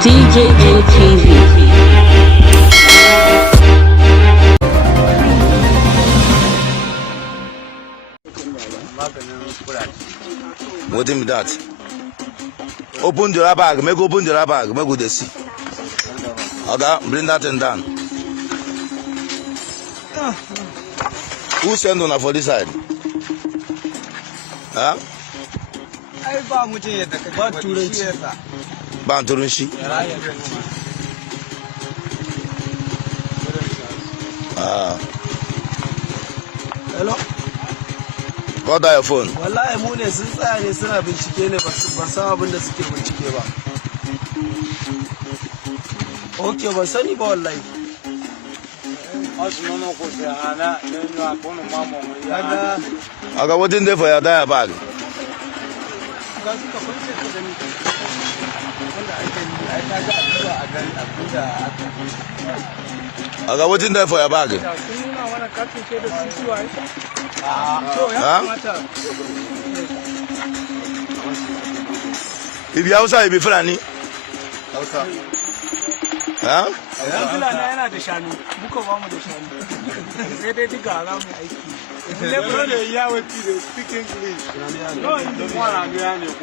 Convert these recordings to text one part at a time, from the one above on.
DJ ATV. What is that? Open your bag, make open your bag, make good see. Okay, bring that thing down. Who send on for this side? Huh? Banturinshi. Hello? Got your phone. Wallahi mu ne sun tsaya ne suna bincike ne ba san abin da suke bincike ba. Okay, ba sani ba wallahi. Okay, what in there for your tire bag? Okay, what in there for your bag? Huh? If you outside, you be Fulani. Huh? Speak English. No, in the one I'm going to you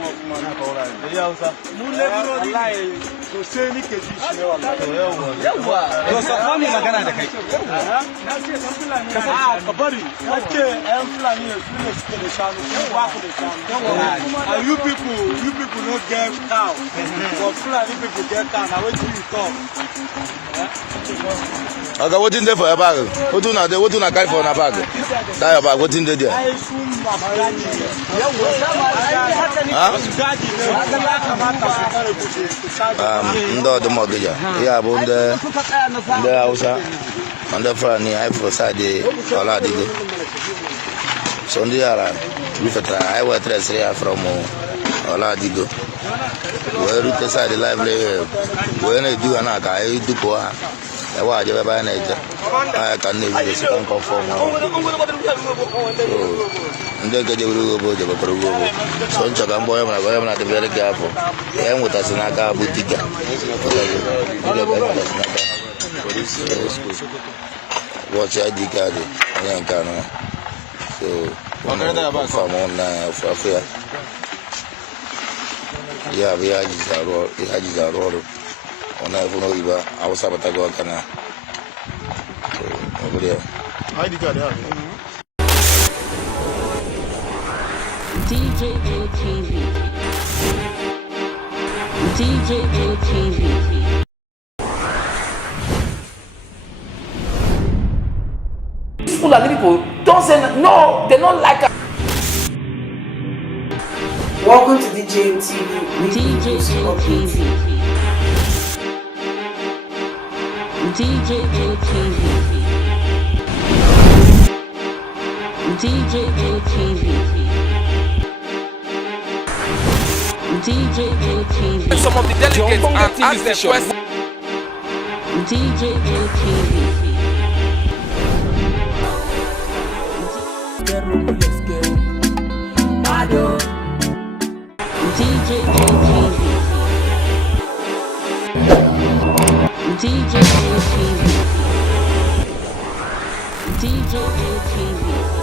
people not get cow. But Fulani people get cow. Now what do you talk? Okay, what in there for your bag? What do you carry for your bag? That your bag, what in there? Ndo the mortgage. Yeah, but the house and the Fulani I for side all the so they are with I was here from Oladigo. Where you decide the lively when I do an I do go. I watch you by nature. I can never conform. And then get your boat of a program. So, Chagamboy, I am not very careful. I am with us in a car boutique. Watch I decade. So, one of from on for fair. Yeah, the edges are all. On every river, I was Sabatago Kana. Over there. I did DJ ATV. DJ ATV. Fulani people don't say no, they don't like us. Welcome to DJ ATV. DJ ATV. DJ ATV. DJ ATV. DJ ATV. Some of the delegates and ask them questions. DJ ATV. DJ ATV. DJ ATV. DJ ATV.